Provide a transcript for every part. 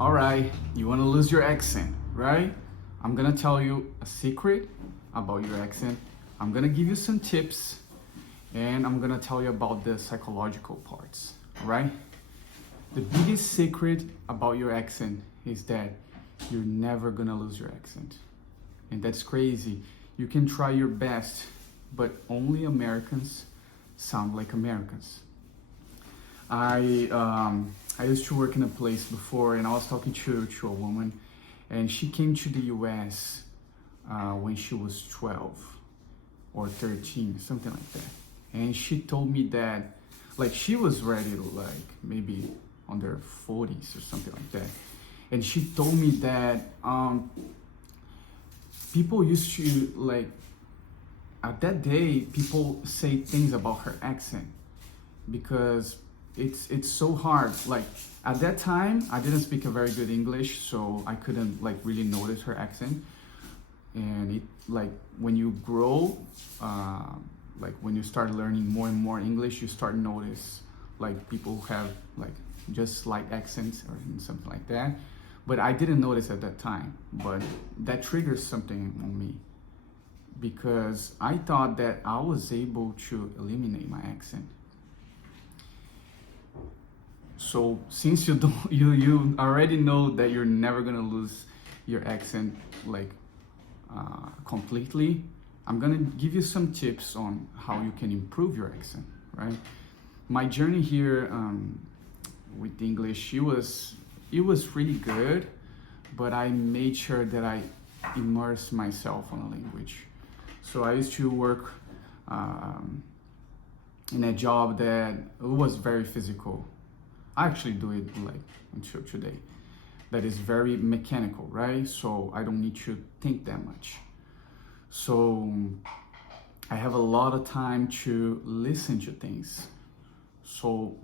All right, you want to lose your accent, right? I'm gonna tell you a secret about your accent. I'm gonna give you some tips and I'm gonna tell you about the psychological parts, right? The biggest secret about your accent is that you're never gonna lose your accent. And that's crazy. You can try your best, but only Americans sound like Americans. I used to work in a place before, and I was talking to a woman, and she came to the U.S. When she was 12 or 13, something like that. And she told me that, like, she was ready to, like, maybe on their 40s or something like that. And she told me that people used to, like, at that day, people say things about her accent because it's so hard. Like, at that time, I didn't speak a very good English, so I couldn't, like, really notice her accent. And it, like, when you grow, like, when you start learning more and more English, you start notice, like, people who have, like, just slight accents or something like that. But I didn't notice at that time. But that triggers something on me because I thought that I was able to eliminate my accent. So since you don't, you already know that you're never gonna lose your accent, like, completely, I'm gonna give you some tips on how you can improve your accent, right? My journey here with English, it was really good, but I made sure that I immerse myself on a language. So I used to work in a job that was very physical. I actually do it, like, until today. That is very mechanical, right? So I don't need to think that much. So I have a lot of time to listen to things. So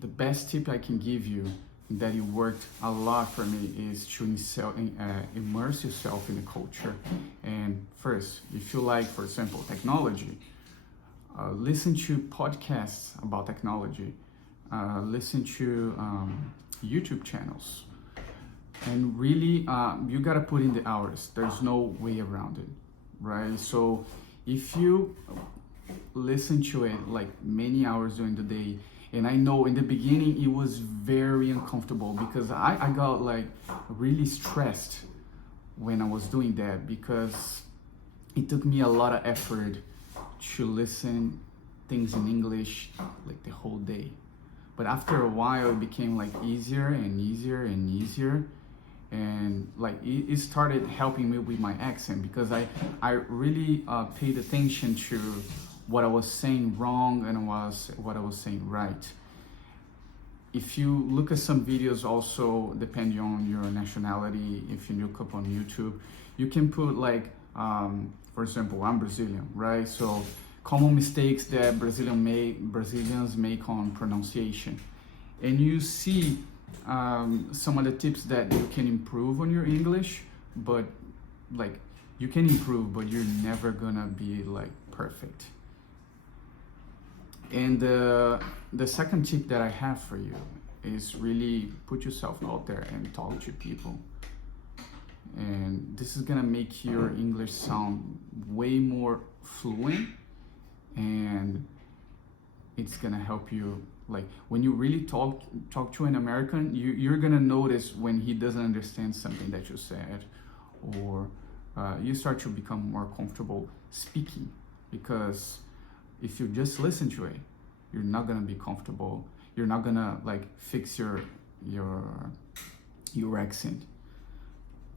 the best tip I can give you that it worked a lot for me is to immerse yourself in the culture. And first, if you like, for example, technology, listen to podcasts about technology, listen to YouTube channels, and really you gotta put in the hours. There's no way around it, right? So if you listen to it like many hours during the day, and I know in the beginning it was very uncomfortable because I got, like, really stressed when I was doing that because it took me a lot of effort to listen things in English, like, the whole day. But after a while it became, like, easier and easier and easier, and, like, it started helping me with my accent because I really paid attention to what I was saying wrong and what I was saying right. If you look at some videos also, depending on your nationality, if you look up on YouTube, you can put, like, for example, I'm Brazilian, right? So common mistakes that Brazilians make on pronunciation. And you see some of the tips that you can improve on your English, but, like, you can improve, but you're never gonna be, like, perfect. And the second tip that I have for you is really put yourself out there and talk to people. And this is gonna make your English sound way more fluent, and it's gonna help you. Like, when you really talk to an American, you're gonna notice when he doesn't understand something that you said, or you start to become more comfortable speaking, because if you just listen to it, you're not gonna be comfortable. You're not gonna, like, fix your accent.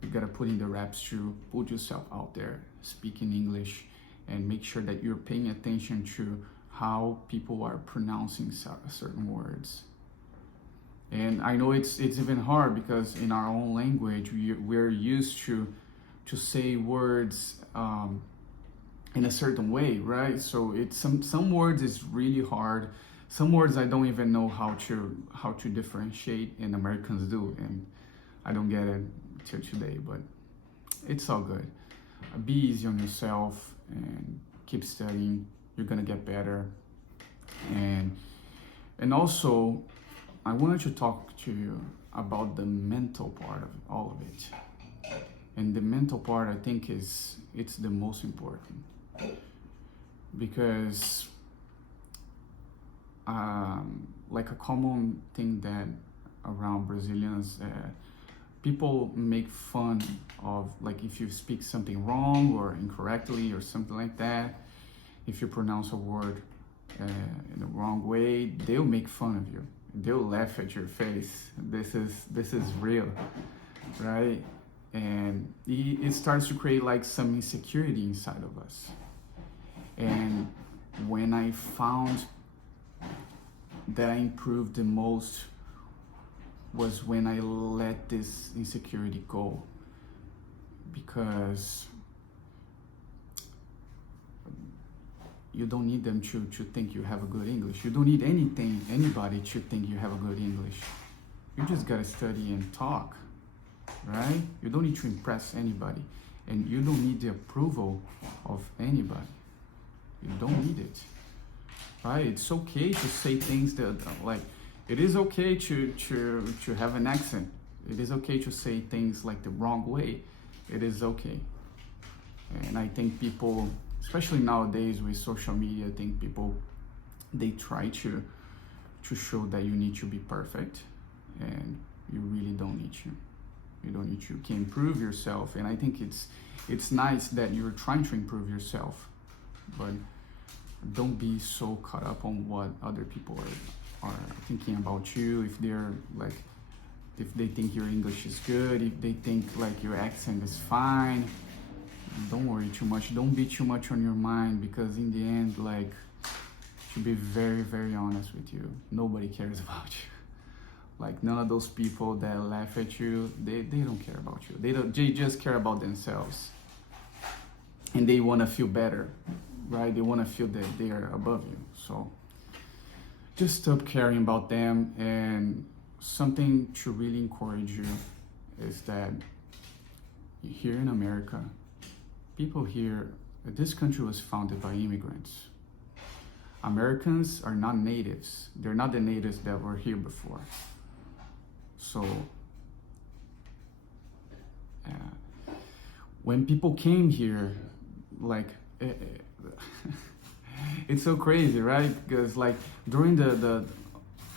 You gotta put in the reps to put yourself out there, speak in English, and make sure that you're paying attention to how people are pronouncing certain words. And I know it's even hard because in our own language we're used to say words in a certain way, right? So it's some words is really hard. Some words I don't even know how to differentiate, and Americans do, and I don't get it till today, but it's all good. Be easy on yourself and keep studying. You're gonna get better. And also I wanted to talk to you about the mental part of all of it. And the mental part, I think, it's the most important, because like a common thing that around Brazilians, people make fun of, like, if you speak something wrong or incorrectly or something like that, if you pronounce a word in the wrong way, they'll make fun of you. They'll laugh at your face. This is real, right? And it starts to create like some insecurity inside of us. And when I found that I improved the most was when I let this insecurity go, because you don't need them to think you have a good English. You don't need anybody to think you have a good English. You just gotta study and talk, right? You don't need to impress anybody, and you don't need the approval of anybody. You don't need it, right? It's okay to say things that, like, it is okay to have an accent. It is okay to say things like the wrong way. It is okay. And I think people, especially nowadays with social media, I think people, they try to show that you need to be perfect, and you really don't need to. You don't need to. You can improve yourself, and I think it's nice that you're trying to improve yourself, but don't be so caught up on what other people are thinking about you. If they're like, if they think your English is good, if they think like your accent is fine, don't worry too much. Don't be too much on your mind, because in the end, like, to be very, very honest with you, nobody cares about you. Like, none of those people that laugh at you, they don't care about you. They just care about themselves, and they want to feel better, right? They want to feel that they are above you. So just stop caring about them. And something to really encourage you is that here in America, people here, this country was founded by immigrants. Americans are not natives. They're not the natives that were here before. So when people came here, like, it's so crazy, right? Because like during the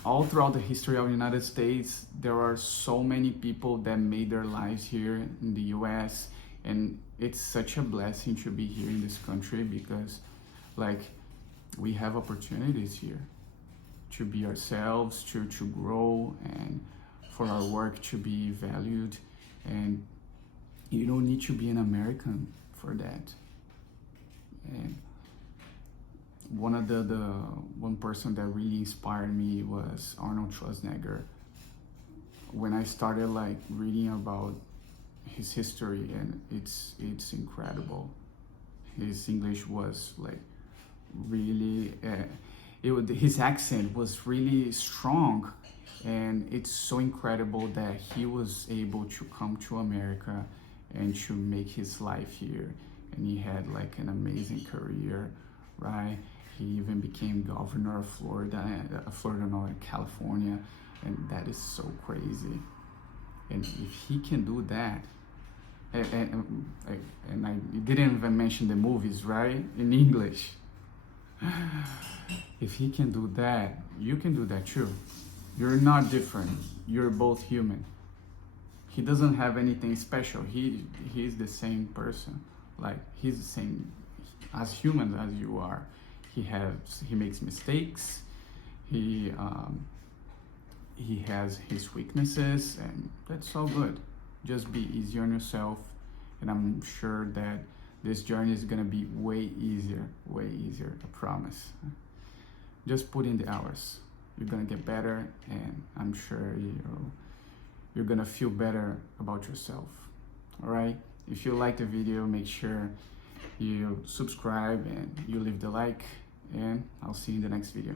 all throughout the history of the United States, there are so many people that made their lives here in the US, and it's such a blessing to be here in this country, because like we have opportunities here to be ourselves, to grow, and for our work to be valued. And you don't need to be an American for that. And one person that really inspired me was Arnold Schwarzenegger. When I started like reading about his history, and it's incredible. His English was like really, his accent was really strong, and it's so incredible that he was able to come to America and to make his life here. And he had like an amazing career, right? He even became governor of California, and that is so crazy. And if he can do that, and I didn't even mention the movies, right? In English. If he can do that, you can do that too. You're not different. You're both human. He doesn't have anything special. He's the same person. Like, he's the same as human as you are. He makes mistakes. He has his weaknesses, and that's all good. Just be easy on yourself, and I'm sure that this journey is gonna be way easier, I promise. Just put in the hours. You're gonna get better, and I'm sure you're gonna feel better about yourself. All right? If you like the video, make sure you subscribe and you leave the like, and I'll see you in the next video.